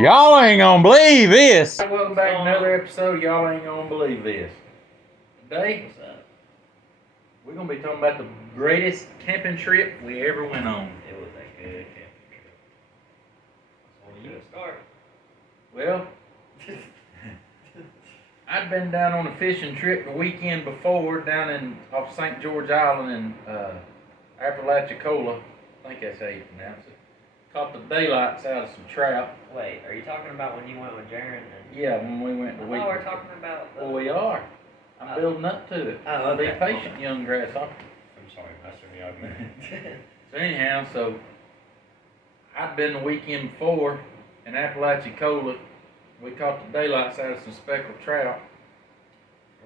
Y'all ain't gonna believe this. Welcome back to another episode. Y'all ain't gonna believe this. Today, we're gonna be talking about the greatest camping trip we ever went on. It was a good camping trip. Well, you start. Well, I'd been down on a fishing trip the weekend before down in off St. George Island in Apalachicola. I think that's how you pronounce it. Caught the daylights out of some trout. Wait, are you talking about when you went with Jaron? Yeah, when we went the week. Oh, we're talking about. Well, we are. I'm building up to it. Oh, okay. Be patient, young grasshopper. I'm sorry, Master Miyagi. So anyhow, I'd been the weekend before in Apalachicola. We caught the daylights out of some speckled trout.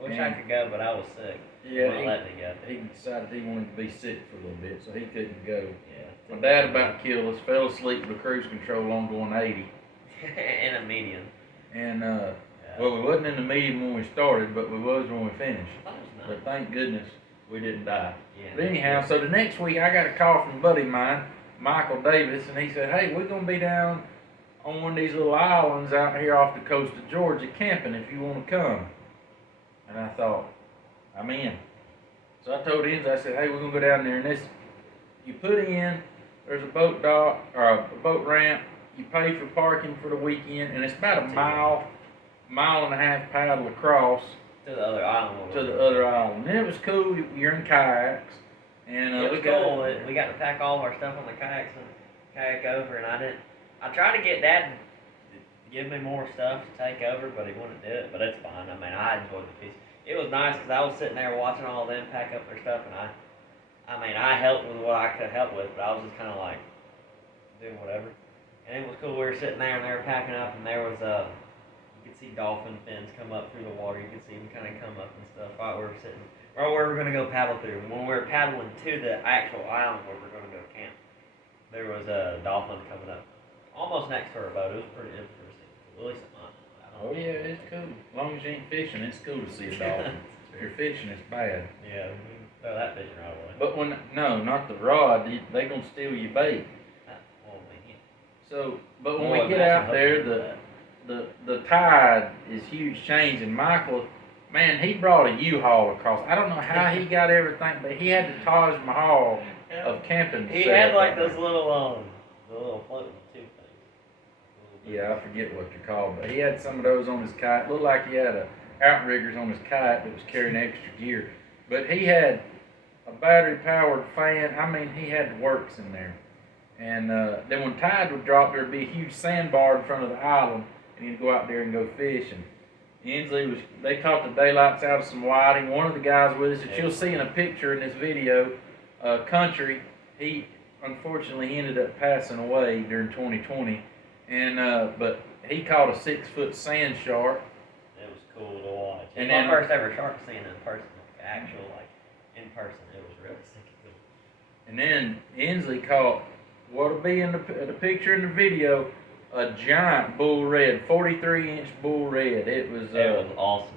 I wish I could go, but I was sick. Yeah, he let me go. He decided he wanted to be sick for a little bit, so he couldn't go. Yeah. My dad about killed us. Fell asleep with cruise control on going 80. In a median. And well, we wasn't in the medium when we started, but we was when we finished. Nice. But thank goodness we didn't die. Yeah. But anyhow, so the next week I got a call from a buddy of mine, Michael Davis, and he said, "Hey, we're gonna be down on one of these little islands out here off the coast of Georgia camping if you want to come." And I thought, I'm in. So I told him, I said, "Hey, we're gonna go down there, and this, you put in, there's a boat dock or a boat ramp. You pay for parking for the weekend, and it's about a mile and a half paddle across to the other island. To the other island. And it was cool. You're in kayaks, and it was cool. We got to pack all of our stuff on the kayaks and kayak over. And I tried to get Dad to give me more stuff to take over, but he wouldn't do it. But it's fine. I mean, I enjoyed the piece. It was nice because I was sitting there watching all of them pack up their stuff, and I helped with what I could help with, but I was just kind of like doing whatever. And it was cool. We were sitting there and they were packing up, and there was you could see dolphin fins come up through the water. You could see them kind of come up and stuff while we were sitting, right where we were going to go paddle through. And when we were paddling to the actual island where we were going to go camp, there was a dolphin coming up almost next to our boat. It was pretty interesting. At least mine. Oh yeah, it's cool. As long as you ain't fishing, it's cool to see a dolphin. If you're fishing, it's bad. Yeah, we can throw that fishing rod away. But not the rod. They gonna steal your bait. Well, yeah. So, but when we get out there, the tide is huge change. And Michael, man, he brought a U-Haul across. I don't know how he got everything, but he had the Taj Mahal of camping. He had like those little floating tube things. Yeah, I forget what they're called, but he had some of those on his kite. Looked like he had outriggers on his kite that was carrying extra gear. But he had a battery-powered fan. I mean, he had the works in there. And then when tide would drop, there'd be a huge sandbar in front of the island, and he'd go out there and go fishing. Inslee they caught the daylights out of some whiting. One of the guys with us that you'll see in a picture in this video, Country, he unfortunately ended up passing away during 2020. And but he caught a 6-foot sand shark. It was cool to watch. And my first ever shark seeing in person, actual in person. It was really sick and cool. And then Inslee caught what'll be in the picture in the video, a giant bull red, 43-inch bull red. It was awesome.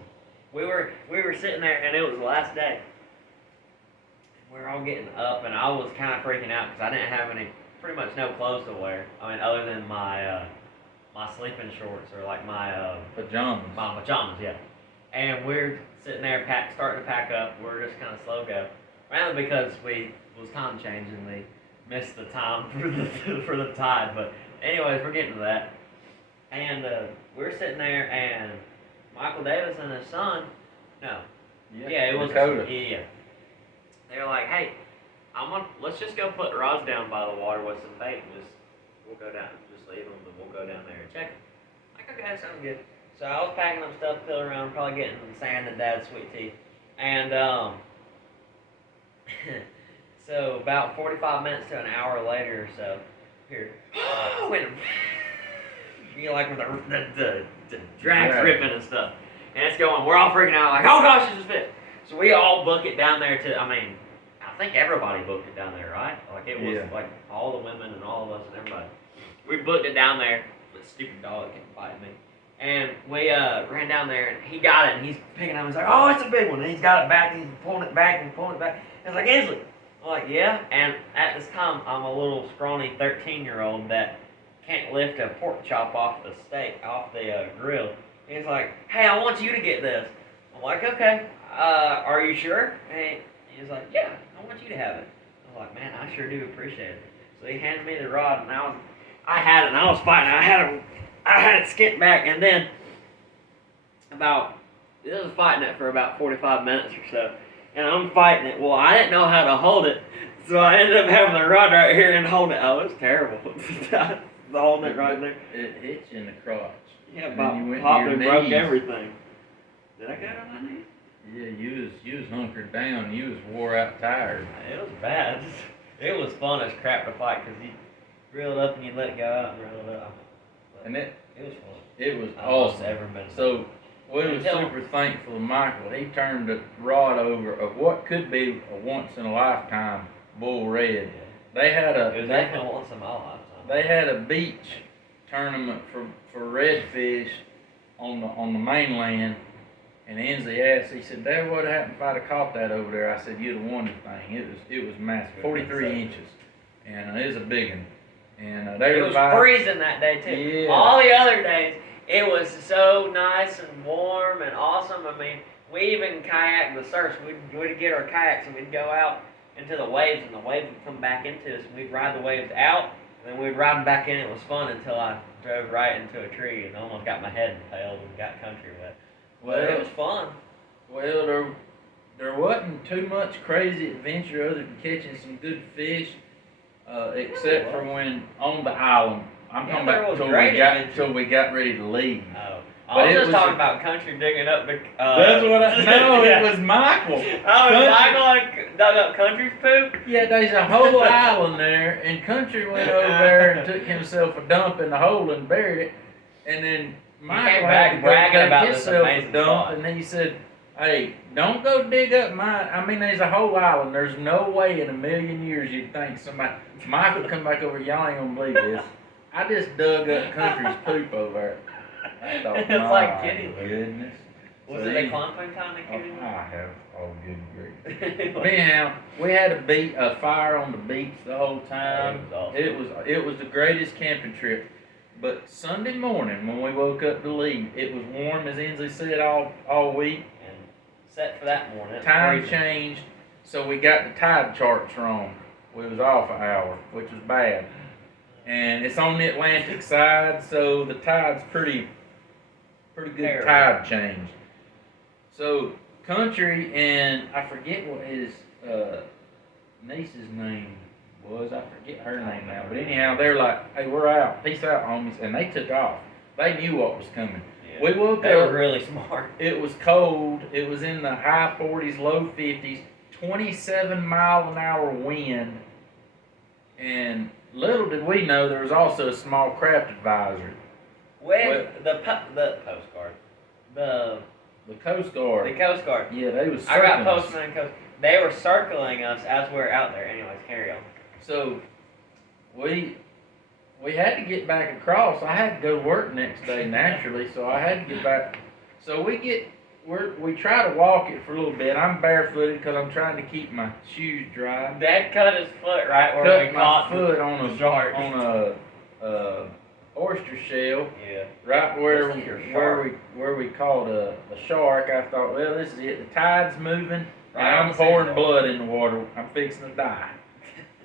We were sitting there, and it was the last day. We were all getting up, and I was kind of freaking out because I didn't have pretty much no clothes to wear. I mean, other than my sleeping shorts or like my pajamas. My pajamas, yeah. And we're sitting there starting to pack up. We're just kind of slow go, mainly because we was time changing. We missed the time for the tide. But anyways, we're getting to that. And we're sitting there, and Michael Davis and his son, it was Dakota. Yeah. They were like, "Hey, let's just go put rods down by the water with some bait, and we'll go down, just leave them, and we'll go down there and check them." Like, okay, that sounds good. So I was packing up stuff, pilling around, probably getting sand in Dad's sweet tea, and so about 45 minutes to an hour later or so, here, like with the drag's ripping and stuff, and it's going. We're all freaking out, like, "Oh gosh, this is fit." So we all book it down there I think everybody booked it down there, right? Like it was like all the women and all of us and everybody. We booked it down there. This stupid dog kept biting me. And we ran down there, and he got it, and he's picking it up. He's like, "Oh, it's a big one." And he's got it back, and he's pulling it back and pulling it back. And it's like, "Inslee, I'm like, yeah. And at this time, I'm a little scrawny 13-year-old that can't lift a pork chop off the steak, off the grill. He's like, hey, I want you to get this. I'm like, okay. Are you sure? And he's like, yeah, I want you to have it. I was like, man, I sure do appreciate it. So he handed me the rod, and I had it, and I was fighting. I had it skint back, and then I was fighting it for about 45 minutes or so, and I'm fighting it. Well, I didn't know how to hold it, so I ended up having the rod right here and holding it. Oh, it was terrible. Holding it right there. It hit you in the crotch. Yeah, And then you went to popped your and broke knees. everything. Did I get it on my knee? Yeah, you was hunkered down. You was wore out, tired. It was bad. It was fun as crap to fight because you reel it up and you let it go out and reel it up. And It was fun. it was I almost awesome. ever been. So we was Until- super thankful to Michael. He turned the rod over of what could be a once in a lifetime bull red. Yeah. They had It was a definitely once in my lifetime. they had a beach tournament for redfish on the mainland. And Ensley asked, he said, Dad, what happened if I'd have caught that over there? I said, you'd have won the thing. It was massive, 43 inches, and it was a big one. And they It were was about, freezing that day too. Yeah. All the other days, it was so nice and warm and awesome. I mean, we even kayaked the surf. We'd get our kayaks and we'd go out into the waves, and the waves would come back into us, and we'd ride the waves out, and then we'd ride them back in. It was fun until I drove right into a tree and almost got my head impaled and got country wet. But it was fun. well, there wasn't too much crazy adventure other than catching some good fish, except for when on the island. I'm Yeah, talking there about was till great we got adventure. till we got ready to leave. Oh. But I was it just was talking a- about country digging up the. That's what I no, Yeah. it was Michael. Oh, Country- Michael like dug up country's poop? Yeah, there's a whole island there, and Country went over there and took himself a dump in the hole and buried it, and then Michael came had back to go bragging take about this himself a amazing dump, spot. and he said, "Hey, don't go dig up mine. I mean, there's a whole island. There's no way in a million years you'd think somebody Michael come back over. Y'all ain't gonna believe this. I just dug up Country's poop over there. I thought, It's like my kitty poop. goodness. Was So it a he- clumping time that Oh, kitty I have all good grief. poop? But anyhow, we had a fire on the beach the whole time. That was awesome. It was the greatest camping trip. But Sunday morning when we woke up to leave, it was warm as Ensley said all week. And set for that morning. it was Time freezing. changed, so we got the tide charts wrong. We was off an hour, which was bad. And it's on the Atlantic side, so the tide's pretty good Terrible. tide change. So Country and I forget what his niece's name was. I forget her name now. But anyhow, they're like, "Hey, we're out. Peace out, homies," and they took off. They knew what was coming. Yeah. We woke They up. were really smart. It was cold. It was in the high 40s, low 50s, 27-mile-an-hour wind. And little did we know there was also a small craft advisory. With the Coast Guard. The Coast Guard. Coast Guard. Yeah, they was I got circling us. postman and coast. They were circling us as we were out there. Anyways, carry on. So we had to get back across. I had to go to work next day naturally, so I had to get back. So we try to walk it for a little bit. I'm barefooted because I'm trying to keep my shoes dry. Dad cut his foot right where Cut we my caught foot on the shark. a oyster shell, Yeah. right where Listen to your shark. where we caught a shark. I thought, well, this is it. The tide's moving, Right and on I'm the pouring sandbar. blood in the water. I'm fixing to die.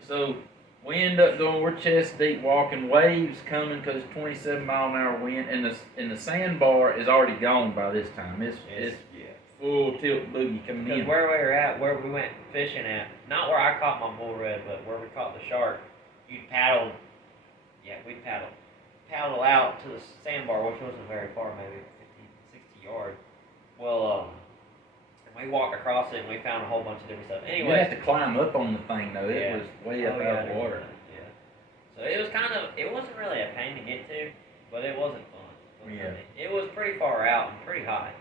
So we end up going. We're chest deep walking. Waves coming because it's 27-mile-an-hour wind, and the sandbar is already gone by this time. It's yeah. full tilt boogie coming Because in. where we were at, where we went fishing at, not where I caught my bull red, but where we caught the shark, we'd paddle out to the sandbar, which wasn't very far, maybe 50, 60 yards. Well, and we walked across it and we found a whole bunch of different stuff. You Anyway, have to climb up on the thing though. Yeah. It was way up out of the water. Yeah. So it was it wasn't really a pain to get to, but it wasn't fun. Yeah. It was pretty far out and pretty high.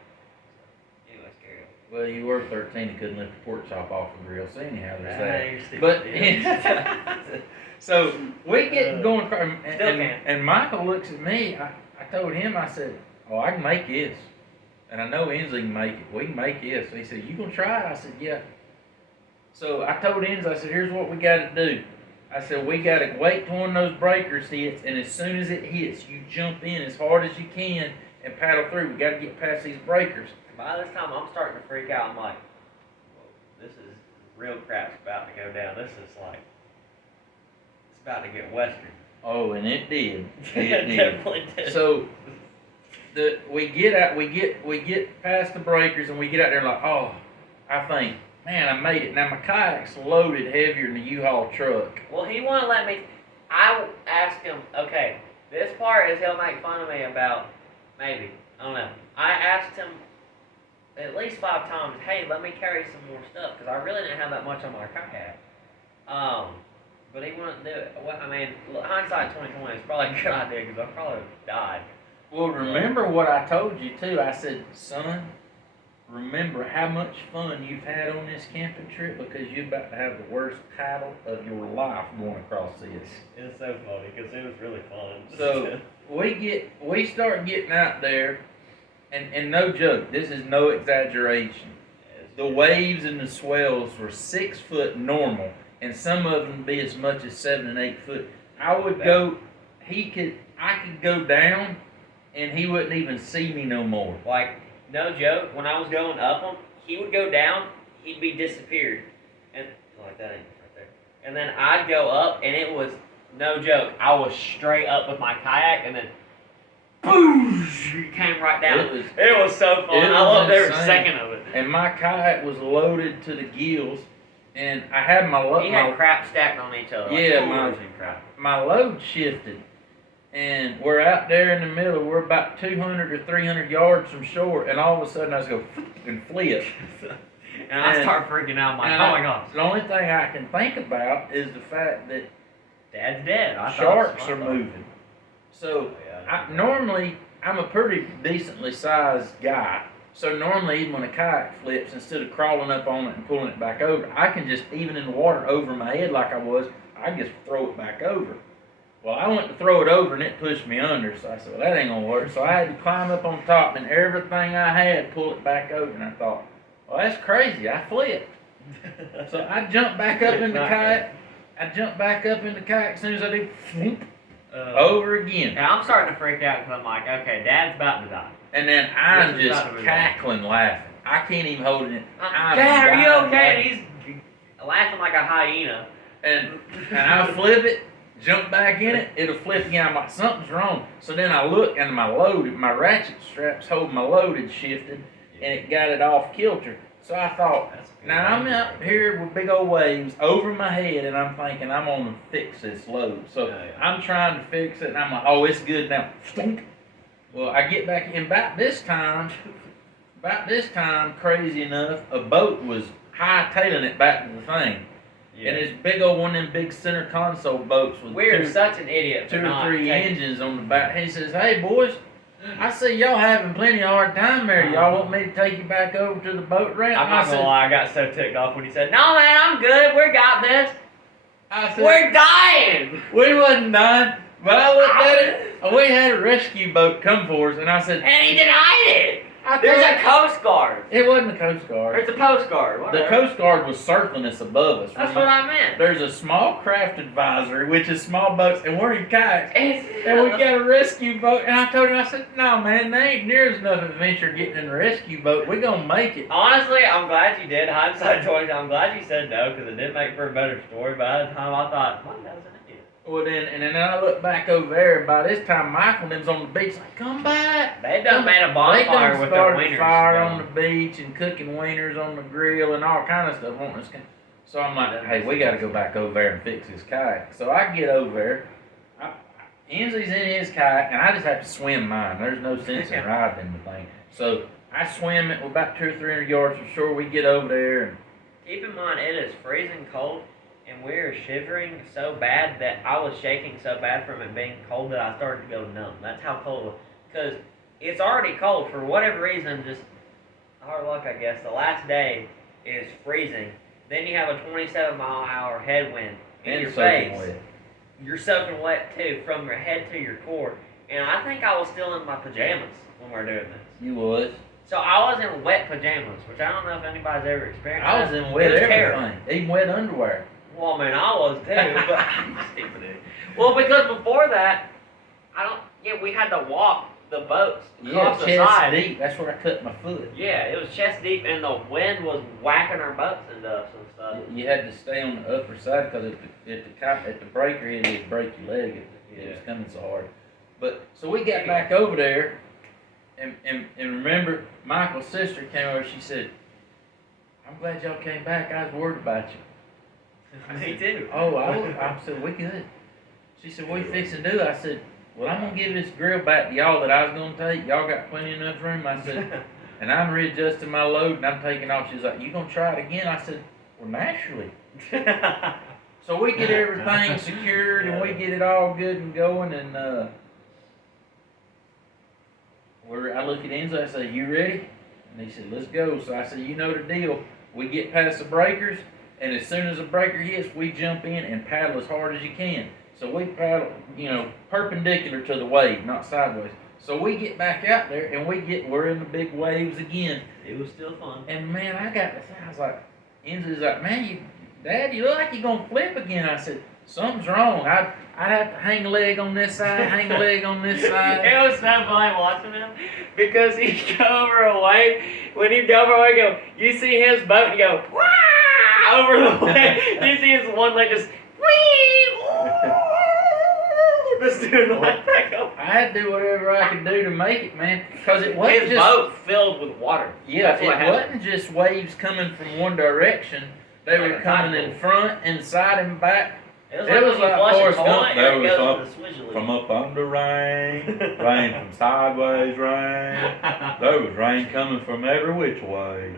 So, anyways, carry on. Well, you were 13 and couldn't lift the pork chop off the grill, so anyhow, there's that. You're stupid, But dude. so we get going, Still can. and Michael looks at me. I told him, I said, "Oh, I can make this, and I know Ensley can make it. We can make this." And he said, "You gonna try it?" I said, "Yeah." So I told Enzo, I said, here's what we got to do. I said, we got to wait till one of those breakers hits, and as soon as it hits, you jump in as hard as you can and paddle through. We got to get past these breakers. By this time, I'm starting to freak out. I'm like, whoa, this is real crap's about to go down. This is like, it's about to get western. Oh, and it did. It It did. definitely did. So we get past the breakers and we get out there like, oh, I think, man, I made it. Now my kayak's loaded heavier than the U-Haul truck. Well, he wouldn't let me. I asked him, okay, this part is he'll make fun of me about, maybe, I don't know. I asked him at least 5 times, hey, let me carry some more stuff, because I really didn't have that much on my kayak. But he wouldn't do it. Well, I mean, hindsight 2020 is probably a good idea, because I probably died. Well, remember what I told you too. I said, son, remember how much fun you've had on this camping trip because you're about to have the worst paddle of your life going across this. It's so funny, because it was really fun. So we start getting out there, and no joke, this is no exaggeration. The waves and the swells were 6 foot normal, and some of them be as much as 7 and 8 foot. I could go down, and he wouldn't even see me no more. Like, no joke, when I was going up him, he would go down, he'd be disappeared. And, like, that ain't right there. And then I'd go up, and it was, no joke, I was straight up with my kayak, and then, boom, he came right down. It was so fun. I loved every second of it. And my kayak was loaded to the gills, and I had He had crap stacked on each other. Yeah, like my load shifted. And we're out there in the middle. We're about 200 or 300 yards from shore, and all of a sudden I just go and flip. And I start freaking out. I'm like, oh my gosh. The only thing I can think about is the fact that Dad's dead. Sharks are moving. So normally I'm a pretty decently sized guy. So normally even when a kayak flips, instead of crawling up on it and pulling it back over, I can just, even in the water over my head like I was, I can just throw it back over. Well, I went to throw it over and it pushed me under, so I said, well, that ain't gonna work. So I had to climb up on top and everything I had, pull it back over. And I thought, well, that's crazy. I flipped. So I jumped back up in the kayak. As soon as I did, over again. And I'm starting to freak out because I'm like, okay, Dad's about to die. And then I'm just cackling, laughing. I can't even hold it in. Dad, are you okay? And he's laughing like a hyena. And I flip it. Jump back in it, it'll flip again. I'm like, something's wrong. So then I look, and my ratchet straps holding my load had shifted, and it got it off kilter. So I thought, now I'm out here with big old waves over my head, and I'm thinking I'm gonna fix this load. So I'm trying to fix it, and I'm like, oh, it's good now. Well, I get back in. About this time, crazy enough, a boat was hightailing it back to the thing. Yeah. And this big old one of them big center console boats with such an idiot. 2 or 3 engines on the back. He says, hey boys, I see y'all having plenty of hard time there. Y'all want me to take you back over to the boat ramp? I'm not gonna lie, I got so ticked off when he said, no man, I'm good, we got this. I said, we're dying! We wasn't dying, but I looked at it, we had a rescue boat come for us, and I said, and he denied it! There's a Coast Guard. It wasn't a Coast Guard. It's a Coast Guard. Whatever. The Coast Guard was circling us above us. That's what I meant. There's a small craft advisory, which is small boats, and we're in kayaks. And we got a rescue boat. And I told him, I said, no, man, there ain't near as enough adventure getting in a rescue boat. We're going to make it. Honestly, I'm glad you did. Hindsight 20, I'm glad you said no, because it did make for a better story. But at the time, I thought, what doesn't it? Well, then I look back over there, and by this time, Michael and them's on the beach, like, come back. They done made a bonfire with their wieners. They done started fire on the beach and cooking wieners on the grill and all kind of stuff. So I'm like, hey, we got to go back over there and fix this kayak. So I get over there. Enzi's in his kayak, and I just have to swim mine. There's no sense in riding the thing. So I swim it. We're about 200 or 300 yards from shore. We get over there. And keep in mind, it is freezing cold. And we were shivering so bad that I was shaking so bad from it being cold that I started to go numb. That's how cold it was. Because it's already cold. For whatever reason, just hard luck, I guess. The last day is freezing. Then you have a 27-mile-an-hour headwind in your face. Wet. You're soaking wet, too, from your head to your core. And I think I was still in my pajamas when we were doing this. You was. So I was in wet pajamas, which I don't know if anybody's ever experienced. I was that. in wet It was everything, terrible. even wet underwear. Well, man, I was too, but you stupid idiot. Well, because before that, we had to walk the boats across the chest side. deep. That's where I cut my foot. Yeah, it was chest deep, and the wind was whacking our boats and stuff. You had to stay on the upper side because at the breaker it would break your leg. It was coming so hard. But so we got back over there, and remember Michael's sister came over. She said, "I'm glad y'all came back. I was worried about you." Me too. Oh, I said, "We good." She said, "What you fixing to do?" I said, "Well, I'm gonna give this grill back to y'all that I was gonna take. Y'all got plenty enough room." I said, "And I'm readjusting my load and I'm taking off." She was like, "You gonna try it again?" I said, "Well, naturally." So we get everything secured and we get it all good and going, and I look at Enzo. I say, "You ready?" And he said, "Let's go." So I said, "You know the deal. We get past the breakers, and as soon as the breaker hits, we jump in and paddle as hard as you can." So we paddle, perpendicular to the wave, not sideways. So we get back out there and we're in the big waves again. It was still fun. And man, I was like, Enzo's like, "Man, Dad, you look like you're gonna flip again." I said, "Something's wrong. I'd have to hang a leg on this side, hang a leg on this side." It was so funny watching him because he'd go over a wave. When he'd go over a wave, you see his boat and you go, "Wah!" over the wave. You see his one leg just, this dude like that go. I had to do whatever I could do to make it, man, because it wasn't His just boat filled with water. yeah, That's what it happened. wasn't just waves coming from one direction. They Like were a coming tide in pool. front and side and back. It was It like was when you like flush a Forrest toilet Gump. and There it was goes up to the switch from up under rain, rain from sideways rain. There was rain coming from every which way.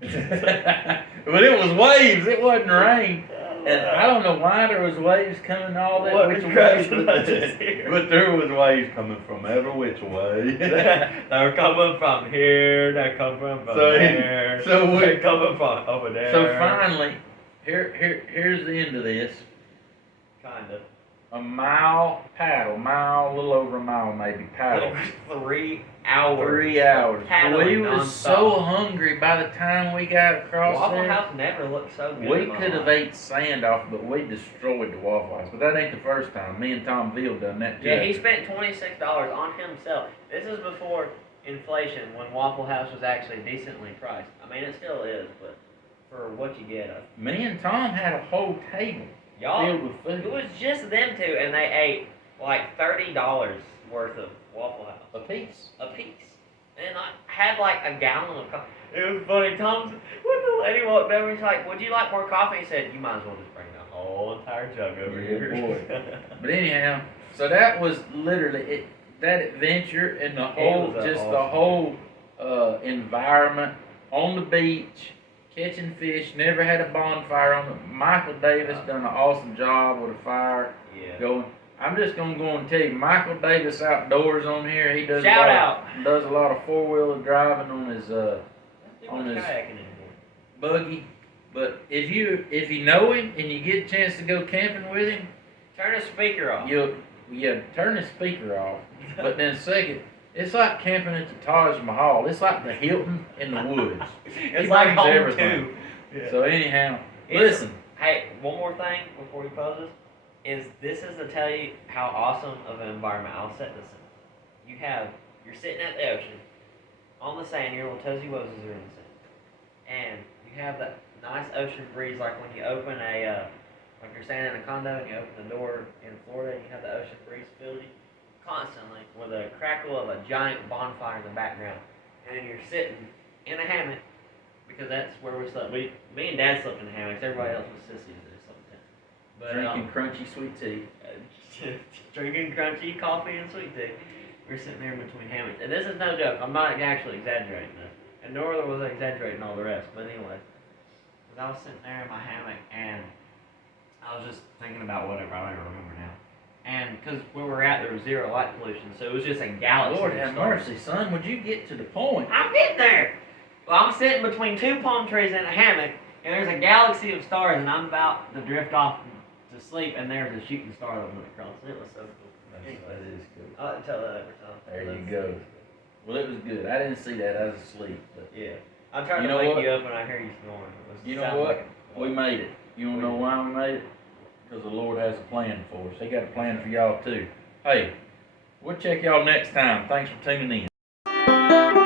But it was waves. It wasn't rain. And I don't know why there was waves coming all that What which crap way, did I just hear? But there was waves coming from every which way. They were coming from here, they're coming from So- there, so we- they're coming from over there. So finally, here's the end of this. Kinda. A mile, a little over a mile maybe, paddle. 3 hours. 3 hours. Paddling We was nonstop. so hungry by the time we got across Waffle there. House never looked so good. We in my could have life. ate sand off, but we destroyed the Waffle House. But that ain't the first time. Me and Tom Veal done that too. Yeah, he spent $26 on himself. This is before inflation, when Waffle House was actually decently priced. I mean, it still is, but for what you get, Me and Tom had a whole table y'all, filled with it food. was just them two, and they ate like $30 worth of Waffle House A piece. a piece. And I had like a gallon of coffee. It was funny. When the lady walked over, she's like, "Would you like more coffee?" He said, "You might as well just bring the whole entire jug over Yeah, here." boy. But anyhow, so that was literally it. That adventure and the whole, was just awesome. the whole environment on the beach, catching fish. Never had a bonfire on it. Michael Davis done an awesome job with a fire Yeah. going. I'm just gonna go and tell you, Michael Davis Outdoors on here. He does Shout a lot out. does a lot of 4-wheeler driving on his On his- kayaking anymore. buggy. But if you know him and you get a chance to go camping with him, Turn the speaker off. you turn the speaker off. But then second, it's like camping at the Taj Mahal. It's like the Hilton in the woods. It's He like brings home everything. too. Yeah. So anyhow, It's- listen. Hey, one more thing before we close this is to tell you how awesome of an environment. I'll set this in. You're sitting at the ocean, on the sand, your little toesy woesies are in the sand. And you have that nice ocean breeze, like when you open like you're staying in a condo and you open the door in Florida and you have the ocean breeze fill you constantly with a crackle of a giant bonfire in the background. And then you're sitting in a hammock, because that's where we slept. Me and Dad slept in the hammocks. Everybody else was sissies. They slept in. But Drinking crunchy sweet tea. drinking crunchy coffee and sweet tea. We're sitting there in between hammocks. And this is no joke. I'm not actually exaggerating this. And nor was I exaggerating all the rest. But anyway, because I was sitting there in my hammock and I was just thinking about whatever. I don't even remember now. And because where we're at, there was zero light pollution. So it was just a galaxy. Lord of have stars. mercy, son. Would you get to the point? I'm getting there. Well, I'm sitting between two palm trees in a hammock, and there's a galaxy of stars, and I'm about to drift off to sleep, and there's a shooting star that went across. It was so cool. That is cool. I like to tell that every time. There you go. Well, it was good. I didn't see that. I was asleep. But Yeah. I'm trying You to know wake what? you up when I hear you snoring. You know Sounds what? like we made it. You don't know why we made it? Because the Lord has a plan for us. He got a plan for y'all too. Hey, we'll check y'all next time. Thanks for tuning in.